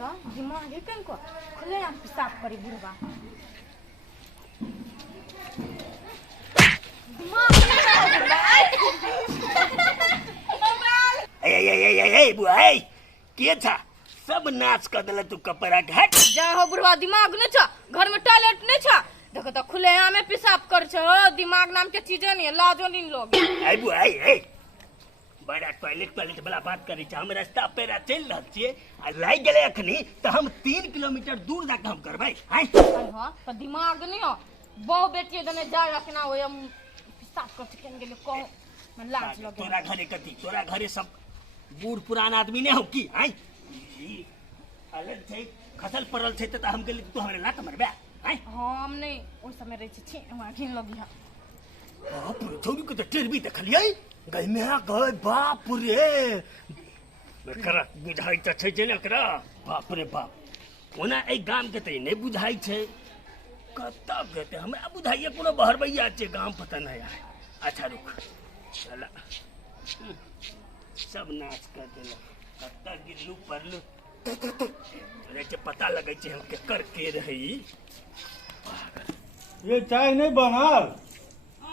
तो दिमाग है कनको खुले आम पेशाब करी बुढ़वा दिमाग ए बुआ ए के था सब नाच कर देला तू कपड़ा के हट जा हो बुढ़वा दिमाग न छ घर में टॉयलेट न छ देखो तो खुले आम में पेशाब कर छ दिमाग नाम के चीज नहीं लाजो नहीं लोग ए बुआ ए बड़ा टॉयलेट वाला बात करी छ हम रास्ता पे चल रह छिए आ लाग गेले अखनी तो हम 3 किलोमीटर दूर जाके हम करबै हैं हां तो दिमाग नहीं हो बहु बेटी दने जा रखना हो हम पेशाब कर केन गेले को मन लाज लगे तोरा घरे सब बूढ़ पुरान आदमी ने हो की हैं अलग थे खसल पड़ल थे तो हम गेली तो हमरे लात मरबे हैं हम नहीं उस समय रही छी वहां घिन लगी हां बाप रे छोरी को तो टेरबी देखलियै गई में गई बाप रे एकरा बुझाई त छै जे एकरा बाप रे बाप ओना ए गाम के त नहीं बुझाई छै कत्ता कहते हमरा बुझाइए कोनो बहरबैया छै गाम पता नहीं है अच्छा रुक चला सब नाच कर देला कत्ता गिल्लू परलू तोरे के पता लगे छै हम के कर के रही ये चाय नहीं बनल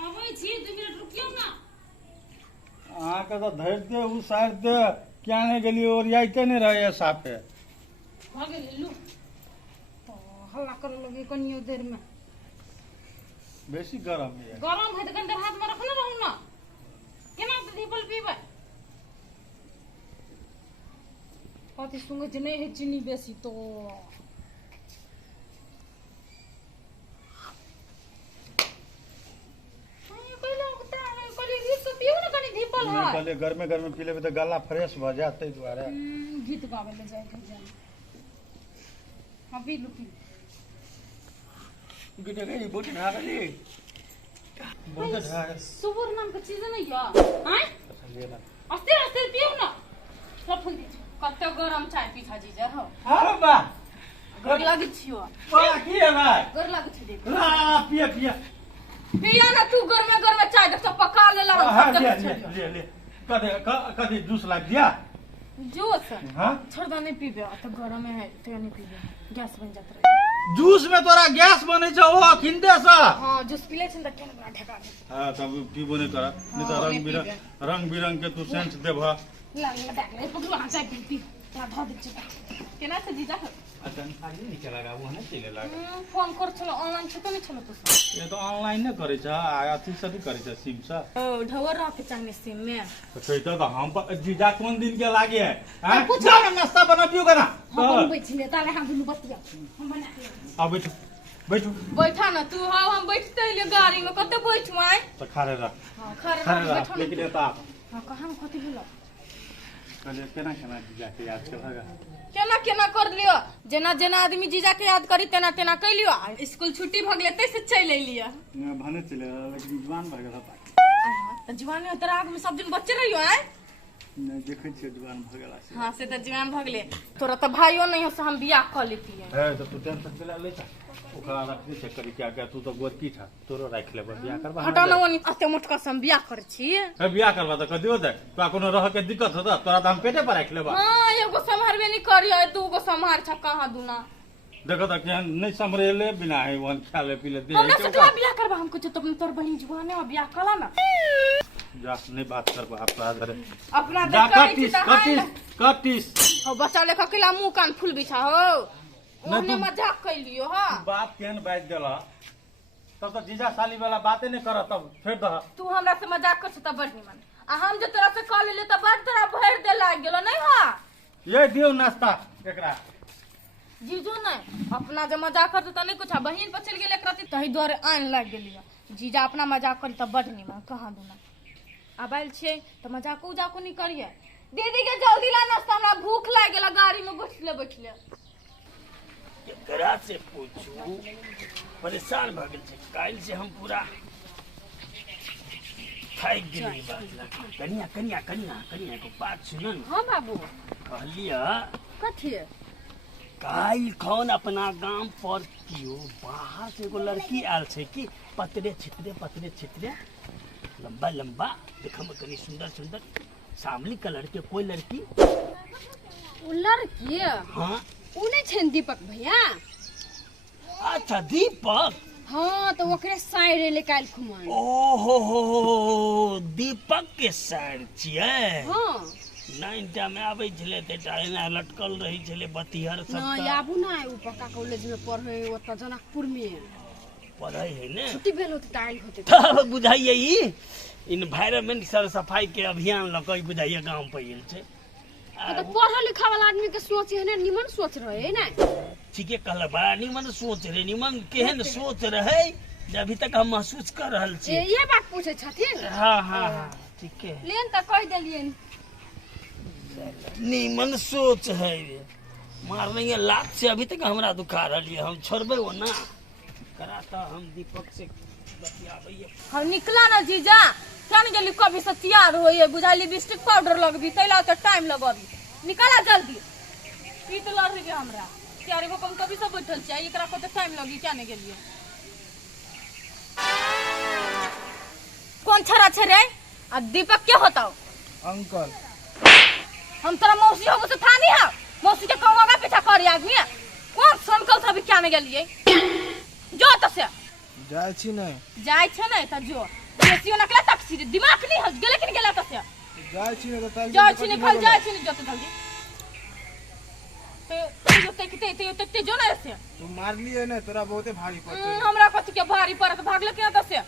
आबै छी 2 मिनट रुकियो ना अहाँ के तो धर दे उ साइड दे क्या नहीं गेली ओरियाइते नहीं रहे साफे भागे लल्लू तो हल्ला करे लगे कनियो देर में बेसी गरम है गरम है तो कंदर हाथ में रखना रहू ना केना तो दीपल पीबे कथी सुंगे जे नहीं है चीनी बेसी तो पहले गर्मे गर्मे पी लेबे तो गला फ्रेश भ जाते दुआरे गीत गावे ले जाए के जान अभी लुकी गिटे गई बोटी ना गली बोलते ढाग सुवर नाम के चीज नहीं है हैं लेना अस्थिर अस्थिर पियो ना सब फुल कत्ते गरम चाय पीछा जीजा हो हां बा घर लागी छियो बा की है भाई घर लागी छी देख ला पिया पिया पिया ना तू घर में चाय देख सब पका लेला ले कदे जूस लाग दिया जूस हां छोड़ दे नहीं पीबे तो गरम है तो नहीं पीबे गैस बन जात रहे जूस में तोरा गैस बने छ ओ खिंदे सा हां जूस पीले छ त केन बना ढका दे हां तब पीबो नहीं कर नहीं तो रंग बिरंग के तू सेंस देबह लाग देख ले पकड़ वहां चाय पी ता ध दे छ केना से जीजा अच्छा आगे नीचे लगा वो ना चले लगा फोन कर छलो ऑनलाइन छ तो नहीं छलो तो ये तो ऑनलाइन ने करे छ अथी से भी करे छ सिम से ओ ढवर रख चाहिए सिम में तो कहता तो हम जीजा कौन दिन के लागे है हां जा ना नाश्ता बना पियो करा हम बैठ ले ताले हां दुनु बतिया हम बना के अब बैठो बैठो बैठा ना तू हां हम बैठते ले गाड़ी में कते बैठू आए तो खड़े रह हां खड़े बैठो लेकिन ये तो हां कहां कथि भेलो कहले केना केना जीजा के याद करगा केना केना कर लियो जेना जेना आदमी जीजा के याद करी तेना तेना कइ लियो स्कूल छुट्टी भ गेले तै से चल एलिया भने चले लेकिन जवान भर गेल था त जवान में तोरा आग में सब दिन बच्चे रहियो आए नहीं देखे छ जवान भ गेला से हां से त जवान भ गेले तोरा त भाइयो नहीं हो से हम बियाह क लेती है तो तू टेंशन चला ले था ओकरा रखने से करी क्या क्या तू तो गोरकी था तोरो राख लेबा बियाह करबा हटा न ओनी अते मोटका से हम बियाह कर छी बियाह करबा त कदियो दे तोरा कोनो रह के दिक्कत होता तोरा त हम पेटे पर राख लेबा हां एगो संभारबे नहीं करियो तू गो संभार छ कहां दुना देखो त केहन नहीं संभरेले बिना है वन खाले पीले दे हमरा से तोरा बियाह करबा हम कुछ तो तोर बहिन जुआने और बियाह कला ना जा नहीं बात करबा अपना घर अपना जा देख कटिस कटिस कटिस ओ बच्चा लेखा केला मुंह कान फूल बिछा हो ओने मजाक कैलियो हां बात केहन बात देला तब तो जीजा साली वाला बातें नहीं कर तब फेर दह तू हमरा से मजाक कर त बड़ निमन आ हम जे तोरा से कॉल ले त बड़ तोरा भर दे लाग गेलो नहीं हां ये दियो नाश्ता एकरा जीजो नहीं अपना जे मजाक करत त नहीं कुछ बहिन पर चल गेल एक राती तही द्वारे आन लाग गेलियो जीजा अपना मजाक करी त बड़ निमन कहां दुना आबाइल छे त मजाक उजाको नहीं करिए दीदी के जल्दी ला नाश्ता हमरा भूख लाग गेला गाड़ी में बैठले एकरा से पूछू परेशान भ गेल छै काल से हम पूरा थाक गेली बात कनिया कनिया कनिया कनिया को बात सुन हां बाबू कहलिया कथि काल खौन अपना गांव पर कियो बाहर से एगो लड़की आयल छै कि पतरे छितरे लंबा लंबा देखम कनी सुंदर सुंदर सामली कलर के कोई लड़की वो लड़की हाँ उ नहीं छन दीपक भैया। अच्छा दीपक। हाँ तो ओकरे साइड ले काल खुमान। ओहो हो दीपक के साइड छियै। हाँ नाइनटा में आबै छले तेटा एना लटकल रही छले बतिहर सब ना याबू ना उ पक्का कॉलेज में पढ़े ओत जनकपुर में पढ़ै है ने। छुट्टी भेल होते टाइल होते तब बुझाइए ई इन्वायरमेंट सर सफाई के अभियान लकै बुझाइए गांव पहिल छै। तो पढ़ा लिखा वाला आदमी के सोच है ना निमन सोच रहे है ना। ठीके कहल बड़ा निमन सोच रहे निमन केहन सोच रहे जे अभी तक हम महसूस कर रहल छी। ये बात पूछे छथिन। हाँ हाँ हाँ ठीके लेन त कह देलिए निमन सोच है रे। मारने लात से अभी तक हमरा दुखा रही है। हम छोड़बे वो ना कराता हम दीपक से बतियाबे। हम निकला ना जीजा क्या नहीं जल्दी कभी से तैयार हो ये बुझा लिपस्टिक पाउडर लगबी तैला तो टाइम लगबी निकला जल्दी। ई तो लड़ रही हमरा तैयारी को कभी से बैठल छी एकरा को तो टाइम लगी क्या नहीं गेलिए। कौन छरा छे रे आ दीपक क्या होता हो? अंकल हम तेरा मौसी हो तो था नहीं है मौसी के कौवा का पीछा करी आदमी है। कौन संकल था भी क्या नहीं गेलिए जो तो से जाय छी नहीं जाय छे नहीं त जो बेसी नकला टैक्सी दिमाग नहीं हो गेले कि नहीं गेला त से जाय छी नहीं तो जाय छी निकल जाय छी जो तो जल्दी ते जो ते जो ना से तू मार लिए ना तोरा बहुते भारी पड़ते। हमरा कथि के भारी पड़त भागले के त से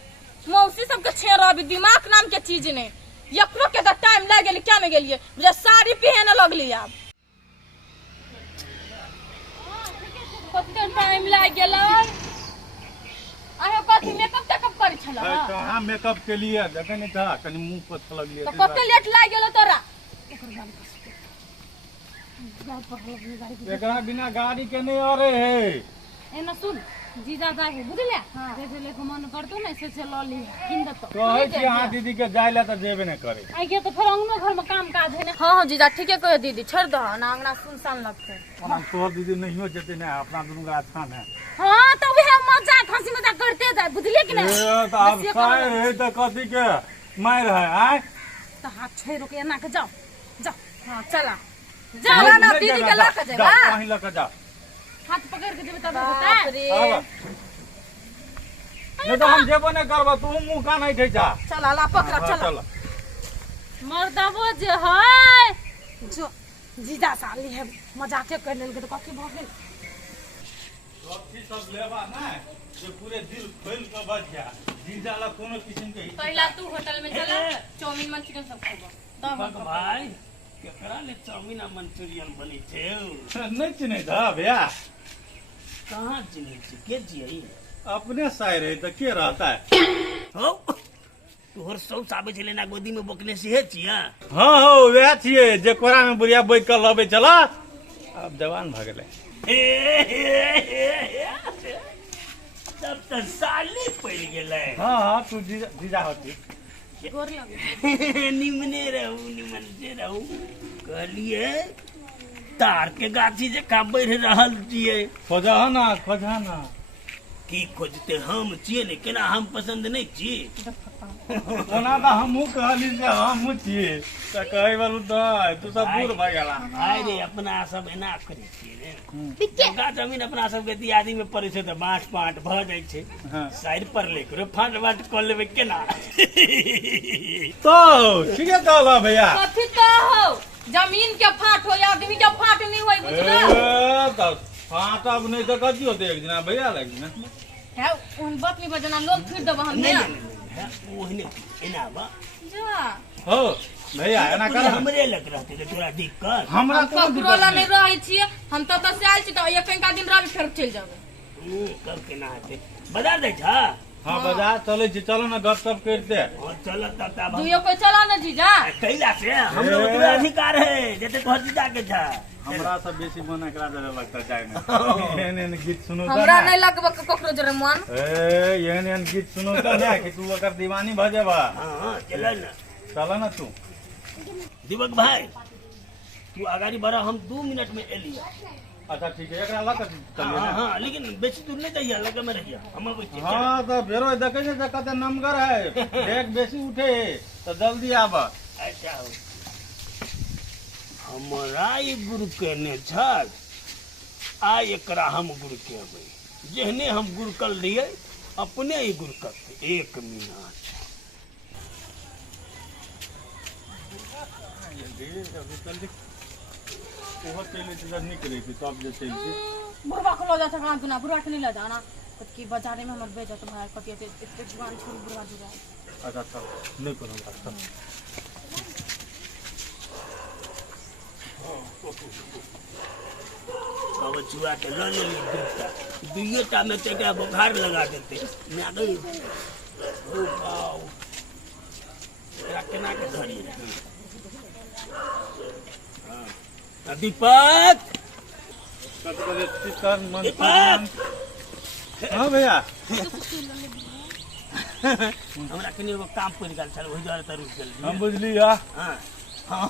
मौसी सब के छेरा अभी दिमाग नाम के चीज नहीं एकरो के त टाइम लाग गेली क्या नहीं गेलिए मुझे साड़ी पहने लगली अब कते टाइम लाग गेलै। आयो कथि मेकअप टेकअप करै छला कहाँ मेकअप के लिए देखे नहीं था कनी मुंह पर छलक लिए तो कते लेट लाग गेलो तोरा एकरा बिना गाड़ी के नहीं आ रहे है। एना सुन जीजा जाय है बुझले जैसे लेको मन करतो ना से ल ली किन दतो कहै छी अहाँ दीदी के जाय ला त जेबे नहीं करे। आई के तो फिर अंगनो घर में काम काज है ना। हां जीजा ठीके कह दीदी छोड़ दो ना अंगना सुनसान लगते। हम तोहर दीदी नहीं हो जते ना अपना दुनू का अच्छा है। हां तो वह मजाक हंसी मजाक करते जाए बुझले कि नहीं। तो अब साय है त कथि के मार है आय तो हाथ छोड़ के एना के जाओ जाओ हां चला जा ना दीदी के ला के जाबा वहीं ला के जा हाथ पकड़ के देबे तब होता है। नहीं तो हम जेबो नहीं करबो तू मुंह का नहीं ठेचा। चला ला पकड़ा चला चल मर्दाबो जे है जो जीजा साली है मजाक कर लेल के तो कथि भ गेल कथि सब लेबा ना जे पूरे दिल खोल के बच जा जीजा ला कोनो किस्म के पहला तू होटल में चला चाउमीन मंचूरियन सब खाबो दीपक भाई केकरा ले चाउमीन आ मंचूरियन बनी छै। नहीं चिन्ह था भैया कहाँ चिन्ह छी के छियै अपने साय रहे तो के रहता है। हो तोहर सौस आबै छले ना गोदी में बोकने से छियै। हाँ हाँ वह छिए जे कोरा में बुढ़िया बैठ कर लबे चला अब जवान भ गेले तब तो साली पड़ गेलै। हाँ हाँ तू जीजा होती गोर लगे निमने रहू निमन से रहू कहलिए तार के गाछी जे का बढ़ रहल छियै। खोजा ना की खोजते हम छियै ने केना हम पसंद नहीं छी। ओना तो हमहू कहली जे हमहू छिए त कहै वालू तो तू सब दूर भ गेला। आय रे अपना सब एना करे छियै ने गाछ जमीन अपना सब के दियादी में पड़े छै त बाँट पाट भ जाय छै। हाँ। साइड पर लेकर फाट बाट कर लेबे केना। तो ठीक है कहला भैया कथि तो हो जमीन के फाट हो या आदमी के फाट नहीं होई बुझलो। तो फाटब नहीं तो कथी होते एक दिना भैया लगी ना है उन बात नहीं बजना लोग फिर दब हम नहीं ने नहीं ओहने एना बा जा हो भैया एना कर हमरे लग रहते तो तोरा दिक्कत। हमरा हम ककरोला नहीं रहै छियै हम त से आइल छी त एक कनिका दिन रहबे फिर चल जाबे कब केना हेतै बाजार दै छ। हाँ बाजार चले छी चलो ना गपशप करते। और चल तब दुइयो कोई चला न जीजा कैला से हमरो उतबे अधिकार है जते तोहर जीजा के छ। हमरा सब बेसी मन एकरा जरे लगता जाय ना एहन गीत सुनो त हमरा नहीं लगबे ककरो जरे मन ए एहन गीत सुनो त ना कि तू ओकर दीवानी भ जेबा। हां चल ना चल ना तू दीपक भाई तू आगाड़ी बढ़ा हम 2 मिनट में एलिया। अच्छा ठीक है एकरा लग चलिए ना। हाँ लेकिन बेसी दूर नहीं जाइए लगे में रहिए हम अबै छी। हाँ तो फेरो देखे छै कते नमगर है डेक बेसी उठे तो जल्दी आब। अच्छा हो हमरा ई गुरु कहने छ आ एकरा हम गुड़ के अबै जेहने हम गुड़ कर लिए अपने ही गुड़ करते 1 मिनट ओहो चले जब निकले थी तब जे चलती बुढ़वा को लो जा कहाँ दुना बुढ़वा के नहीं ले जाना कि बाजारे में हमर बेचत भाई कटिए इतने जुआन छोड़ बुढ़वा जुआ अच्छा अच्छा नहीं करो अच्छा अब चुआ के लो लो दुइयोटा में तेरा बुखार लगा देते मैं आ गई ओ वाओ तेरा केना के धरी हां दीपक कभी चिकन मन दीपक हां भैया हमरा कनी एगो काम पड़ गेल छल ओहि दुआरे त रुक गेल हम बुझली हां हां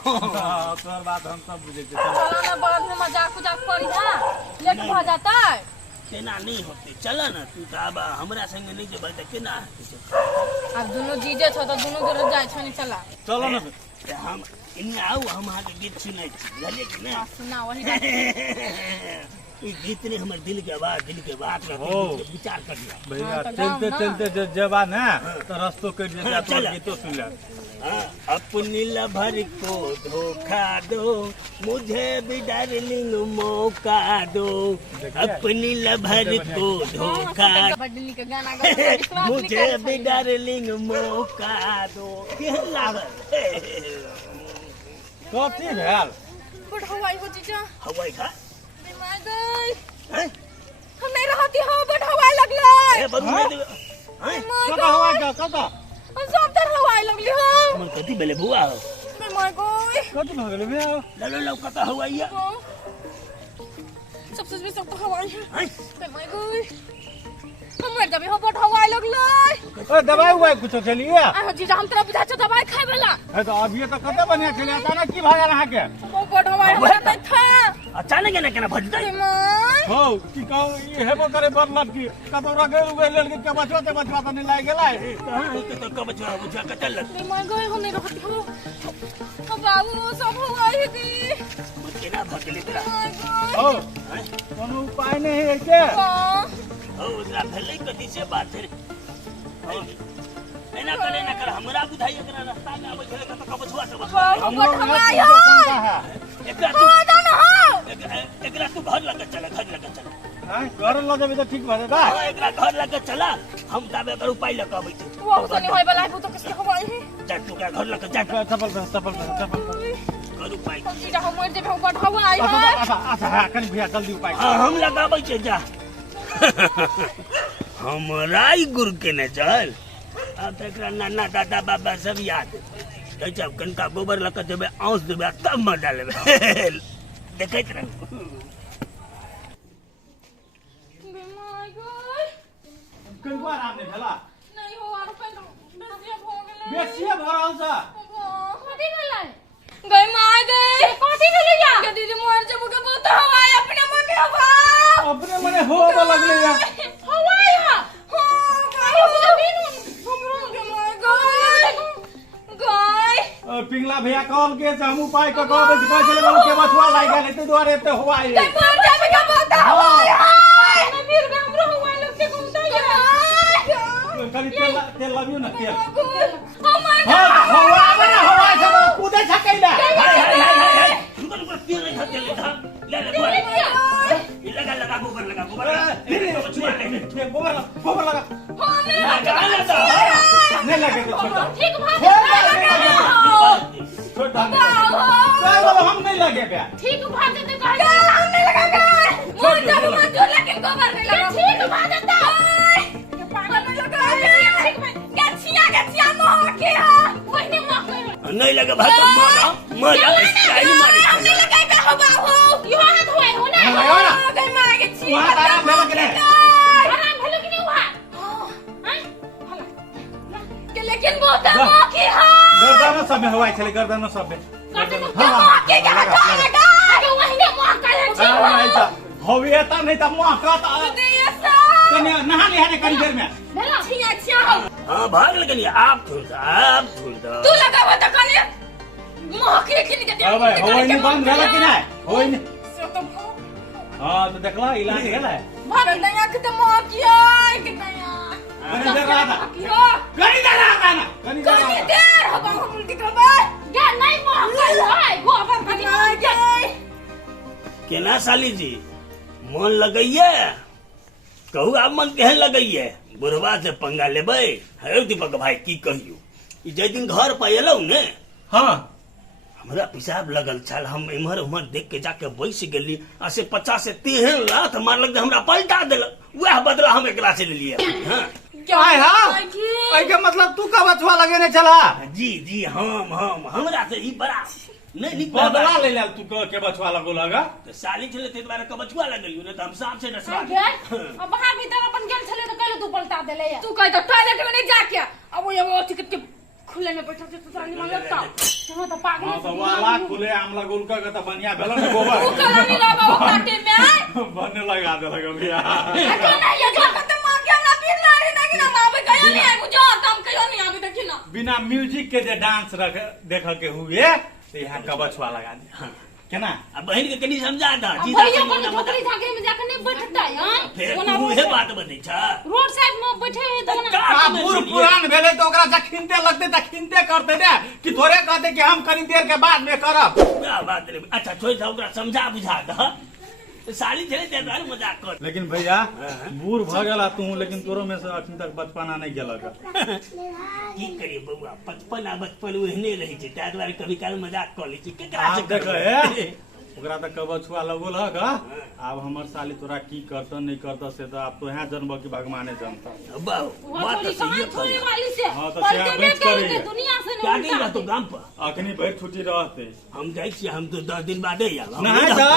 तोहर बात हम सब बुझे छी चलो ना बाद में मजाक उजाक करी ना लेट भ जाता है केना नहीं होते चला ना तू त अब हमरा संगे नहीं जेबै त केना अब दोनों जीजे छ त दोनों जरे जाय छनी चला चलो ना हम इन्ने आउ हम अहाँ के गीत सुनै छी बुझलिए कि नहीं सुना वही ई गीत ने हमर दिल के बात ओ। विचार कर लिया भैया हाँ, तो चलते गाँव ना। चलते जो जवान है तो रास्तों कट हाँ, जाता चला। है गीतों सुन ले अपनी लभर को धोखा दो मुझे भी डार्लिंग मौका दो अपनी लभर को धोखा बडली के गाना मुझे भी डार्लिंग मौका दो केहन लागल कथी भेल बड़ हवाई हो जीजा हवाई का दिमाग गई हैं हम नहीं रहती हो बड़ हवाई लगले ए बदू हाँ? में हैं कता हवा का कता हम सब तर हवाई लगली हो मन कथी बेले बुआ हो दिमाग गई कथी भ गेलै भैया लो लो कता हवाई है सबसे भी सब तो हवाई है हैं दिमाग गई हम मर जाबे हो बड़ हवाई लगले ओ दवाई हुआ कुछ खेलिए आ जीजा हम तेरा बुझा छ दवाई खाए वाला है तो अभी तो कते बढ़िया खेले अचानक की भागा रहा के वो बड़ हवाई हो जाता था अचानक केना भजतै दिमाग हो की कहू ये हेबो करे बदलत की कतो रगे उगे लेल के बचवा तो नहीं लाग गेला कहां है तो कबछवा बुझा के चल दिमाग गई हम नहीं रहती हो हो बाबू सब हवाई दी केना भगली तेरा दिमाग गई हो कोनो उपाय नहीं है के हां हो ओकरा भेलै कथी से बात है एना कर हमरा बुझाई एकरा रास्ता में आबै छले त कबछवा सब बाबू बड़ हवाई हो एकरा हो जाना हो एकरा तू घर लगे चल हां घर ल जेबे तो ठीक भ जाता हां एकरा घर लगे चला हम ताबे एकर उपाय लग आबै छी वो तो नहीं होय वाला है वो तो किसके हवाई है जा तू का घर लगे जा चपल कर उपाय हम जीजा हम मर जेबे हम बड़ हवाई है अच्छा कनी भैया जल्दी उपाय हम लगाबै छी जा हमरा ही गुरु के न चल अब एकरा नाना दादा बाबा सब याद कहै छै कनका गोबर लग देबे औंस देबे तब मजा लेबे देखैत रह दिमाग गई कनवा आराम नहीं भेला नहीं हो आरो पेट बेसिया हो गेले बेसिए भ रहल छ कथी भेलै गई माय गई कथी भेलै या के दीदी मर जेबो के बहुत हवाई अपने मन में हवा अपने मने हो लगले या हवाई हा हां काहे बुझा बिनु हमरो के माय गई पिंगला भैया कहल के हम उपाय क कहबै कि चले गलो के बचवा लाग गेल एते दुआरे एते हुआई मर जेबो के बहुत हवाई हाय मैं फिर भी हमरो हवाई लग के घूमता है कनी तेल लबियो ना तेल हमार हवा से कूदे छकैला तेल नहीं ले लगा गोबर गोबर लगा नहीं लगे तो छोड़ ठीक छोड़ बोलो हम नहीं लगे बे ठीक भाग जाते कह हम नहीं लगा मोर जब मन जो लेकिन गोबर नहीं लगा ठीक भाग जाता पागल नहीं लगा ठीक में गछिया मोह के वही मोह नहीं लगे भाई तो मर स्टाइल मारे नहीं लगा बे हो बाबू यू हाथ होए हो ना गई मार गछिया वहां आराम भेल कि नहीं आराम भेल कि नहीं हुआ हैं हला के लेकिन बहुत मोह के गर्दन सब में हवाई चले गर्दन सब में होवियता नहीं त मुआ कत कन्या नहा लिहाने करी देर में हां भाग लगली आप थोड़ तू लगावा त कने मोह के लेकिन के अब होई नहीं बंद भेला कि नहीं होई नहीं हाँ तो देखला इलाज गेलै भाग नया के तो मां किया कि नया कनी देर रहा था किया कनी देर रहा था ना कनी देर कनी रहा था। देर हवा हम उल्टी करबे क्या नहीं मोह है गोबर का नहीं गई केना साली जी मन लगैये कहू आब मन केहन लगैये बुढ़वा से पंगा लेबै हे दीपक भाई की कहियो ई जे दिन घर पर एलौ ने हाँ हमरा पेशाब लगल छल हम इम्हर उम्हर देख के जाके बैस गेली आ से 50 से 3 लात मारलक जे हमरा पलटा देलक वह बदला हम एकरा से लेलिए हाँ आय हाँ ऐके मतलब तू का बचवा लगेने चला जी जी हम हमरा से ई बड़ा नहीं निक बदला ले ले तू के बचवा लगो लगा तो साली छले ते द्वारा कबछुआ लगलियो ने त हम साफ से डसवा अब बाहर भीतर अपन गेल छले तो कहले तू पलटा देले तू कह तो टॉयलेट में नहीं जाके अब वो टिकट के खुले में बैठा तो सानी मां लगता तो तो पागल हाँ तो वाला खुले आमला गोलका का तो बढ़िया भेल ना गोबर तू कला नहीं रहा वो काटे में बने लगा दे लगा भैया अच्छा नहीं ये जो करते मां के हमरा पीर ना रे नहीं ना आवे गया नहीं है जो काम कहियो नहीं आवे देखी ना बिना म्यूजिक के जे डांस रख देख के हुए तो यहाँ का बचवा लगा दे केना अब बहन के कनी समझा दा जी भैया को झोपड़ी झाकड़ी में जाकर नहीं बैठता है फिर तू हे बात बनै छ रोड साइड में बैठे है तो ना का बूढ़ पुरान भेले तो ओकरा जखिनते लगते तखिनते करते ने कि थोड़े कहते कि हम कनी देर के बाद में करब क्या बात रे अच्छा छोड़ जा ओकरा समझा बुझा द साली चले ते द्वारा मजाक कर लेकिन भैया बूढ़ भ गेला तू लेकिन तोरो में से अखन तक बचपना नहीं गेलक की करिए बउआ बचपन ओहने रही छै ते द्वारा कभी काल मजाक कर लै छी केकरा से आप देख हे ओकरा तक कबछुआ लगोल हक अब हमर साली तोरा की करत नहीं करत से तो आप तो यहाँ जन्म की भगवाने जानता बात थोड़ी तो सही कहां छोड़ी वाली से हाँ, तो पलटे से में बैठ करिए। के दुनिया से क्या नहीं दिन उल्टा रहतो गाम पर अखनी भर छुट्टी रहते हम जाइ छी हम तो 10 दिन बाद आब नहीं जा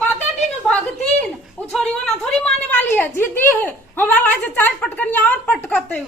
पाते दिन भगतीन वो छोरी होना थोड़ी माने वाली है जिद्दी है हमारा से चाय पटकनिया और पटकते